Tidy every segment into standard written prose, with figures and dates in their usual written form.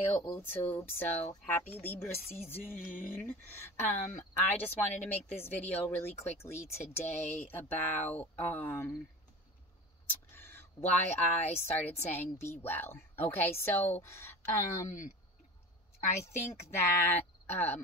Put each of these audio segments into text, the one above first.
Hello YouTube, so happy Libra season. I just wanted to make this video really quickly today about why I started saying be well. Okay, so I think that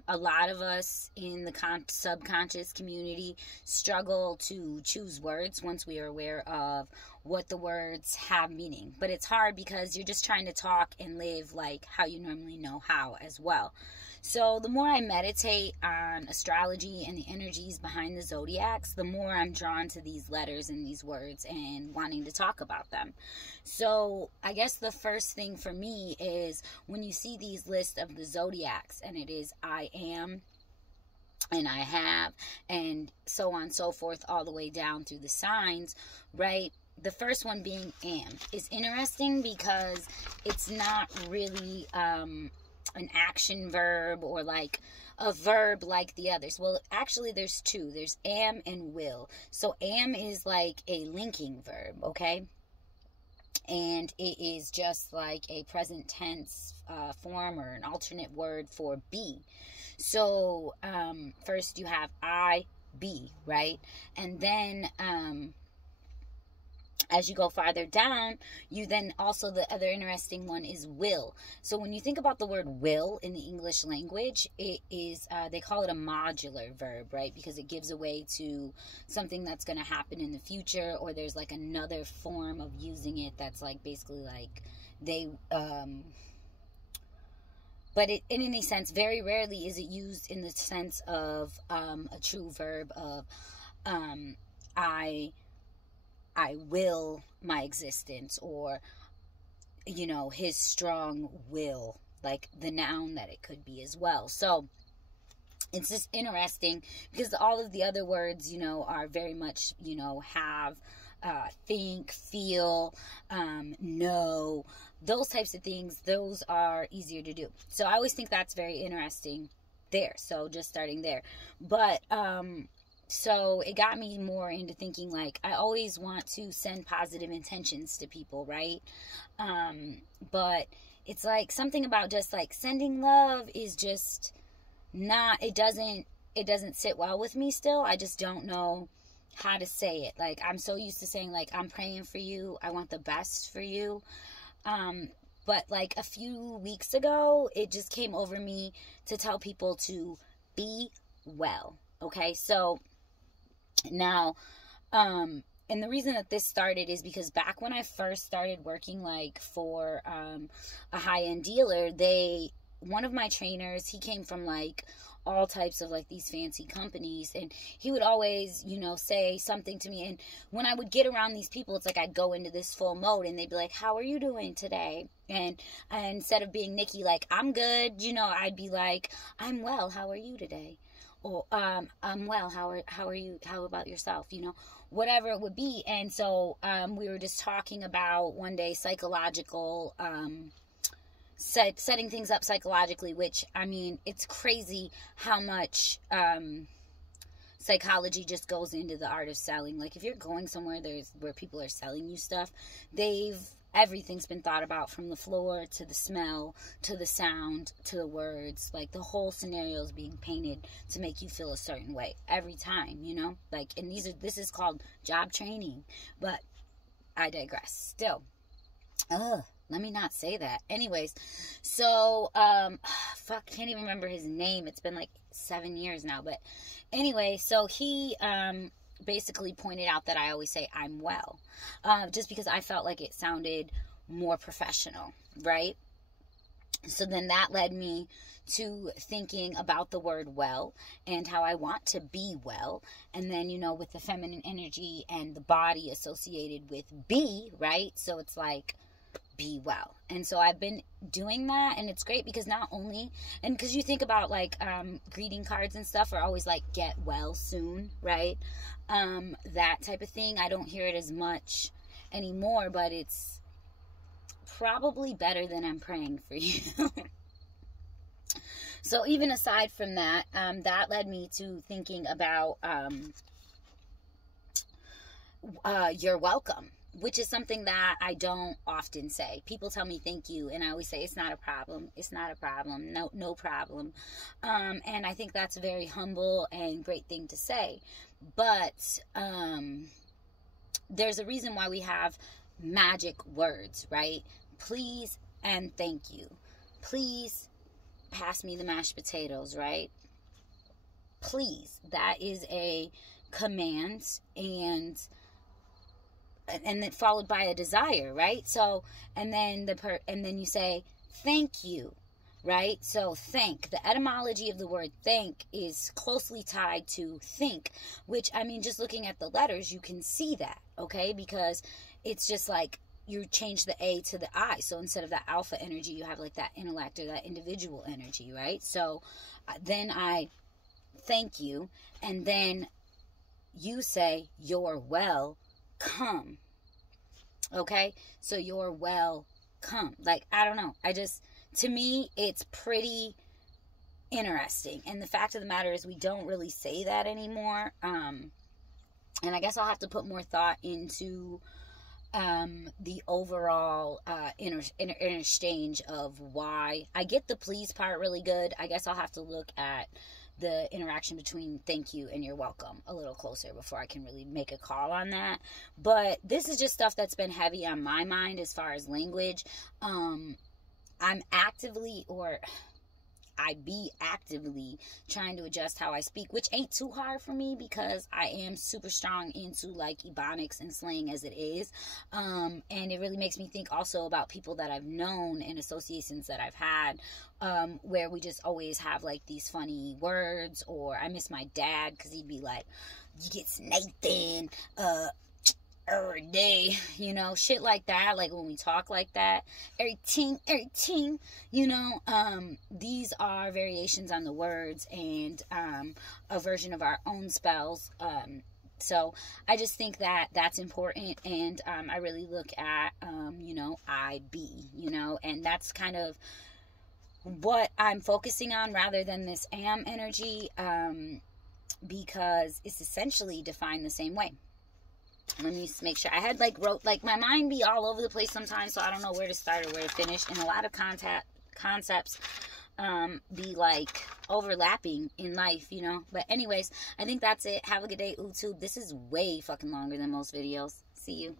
a lot of us in the subconscious community struggle to choose words once we are aware of what the words have meaning. But it's hard because you're just trying to talk and live like how you normally know how as well. So the more I meditate on astrology and the energies behind the zodiacs, the more I'm drawn to these letters and these words and wanting to talk about them. So I guess the first thing for me is when you see these lists of the zodiacs and it is I am and I have and so on and so forth all the way down through the signs, right? The first one being am is interesting because it's not really an action verb or like a verb like the others. Well, actually there's two. There's am and will. So am is like a linking verb, okay? And it is just like a present tense form or an alternate word for be. So first you have I, be, right? And then as you go farther down, you then also, the other interesting one is will. So when you think about the word will in the English language, it is, they call it a modular verb, right? Because it gives away to something that's going to happen in the future, or there's like another form of using it that's like basically like they, but it, in any sense, very rarely is it used in the sense of a true verb of I will my existence, or, you know, his strong will, like the noun that it could be as well. So it's just interesting because all of the other words, you know, are very much, you know, have, think, feel, know, those types of things. Those are easier to do. So I always think that's very interesting there. So just starting there. But, so it got me more into thinking like I always want to send positive intentions to people, right? But it's like something about just like sending love is just not, it doesn't sit well with me still. I just don't know how to say it. Like I'm so used to saying like I'm praying for you, I want the best for you. But like a few weeks ago, it just came over me to tell people to be well. Okay, so now, and the reason that this started is because back when I first started working like for a high-end dealer, one of my trainers, he came from like all types of like these fancy companies, and he would always, you know, say something to me. And when I would get around these people, it's like I'd go into this full mode and they'd be like, how are you doing today? And instead of being Nikki like I'm good, you know, I'd be like, I'm well, how are you today? Or I'm well, how are you, how about yourself, you know, whatever it would be. And so we were just talking about one day psychological, setting things up psychologically, which, I mean, it's crazy how much psychology just goes into the art of selling. Like if you're going somewhere where people are selling you stuff, everything's been thought about, from the floor to the smell to the sound to the words. Like the whole scenario is being painted to make you feel a certain way every time, you know, like, and this is called job training. But I digress. Still, let me not say that. Anyways, so fuck, can't even remember his name. It's been like 7 years now. But anyway, so he basically pointed out that I always say I'm well, just because I felt like it sounded more professional, right? So then that led me to thinking about the word well and how I want to be well. And then, you know, with the feminine energy and the body associated with be, right? So it's like be well. And so I've been doing that, and it's great because not only, and because you think about like greeting cards and stuff are always like get well soon, right? That type of thing. I don't hear it as much anymore, but it's probably better than I'm praying for you. So even aside from that, that led me to thinking about you're welcome, which is something that I don't often say. People tell me thank you, and I always say it's not a problem. It's not a problem. No problem. And I think that's a very humble and great thing to say. But there's a reason why we have magic words, right? Please and thank you. Please pass me the mashed potatoes, right? Please. That is a command, and then followed by a desire, right? So, and then you say thank you, right? So thank, the etymology of the word thank is closely tied to think, which, I mean, just looking at the letters, you can see that, okay? Because it's just like you change the A to the I. So instead of that alpha energy, you have like that intellect or that individual energy, right? So then I thank you, and then you say you're welcome. Okay? So you're welcome. Like, I don't know. To me, it's pretty interesting. And the fact of the matter is we don't really say that anymore. And I guess I'll have to put more thought into the overall interchange of why. I get the please part really good. I guess I'll have to look at the interaction between thank you and you're welcome a little closer before I can really make a call on that. But this is just stuff that's been heavy on my mind as far as language. I'm actively, or I be actively trying to adjust how I speak, which ain't too hard for me because I am super strong into like ebonics and slang as it is. And it really makes me think also about people that I've known and associations that I've had, where we just always have like these funny words. Or I miss my dad because he'd be like, you get Nathan, every day, you know, shit like that. Like when we talk like that, everything, you know, these are variations on the words and a version of our own spells. So I just think that that's important, and I really look at, you know, I be, you know, and that's kind of what I'm focusing on rather than this am energy, because it's essentially defined the same way. Let me just make sure. I had wrote my mind be all over the place sometimes, so I don't know where to start or where to finish. And a lot of concepts be like overlapping in life, you know. But anyways, I think that's it. Have a good day, YouTube. This is way fucking longer than most videos. See you.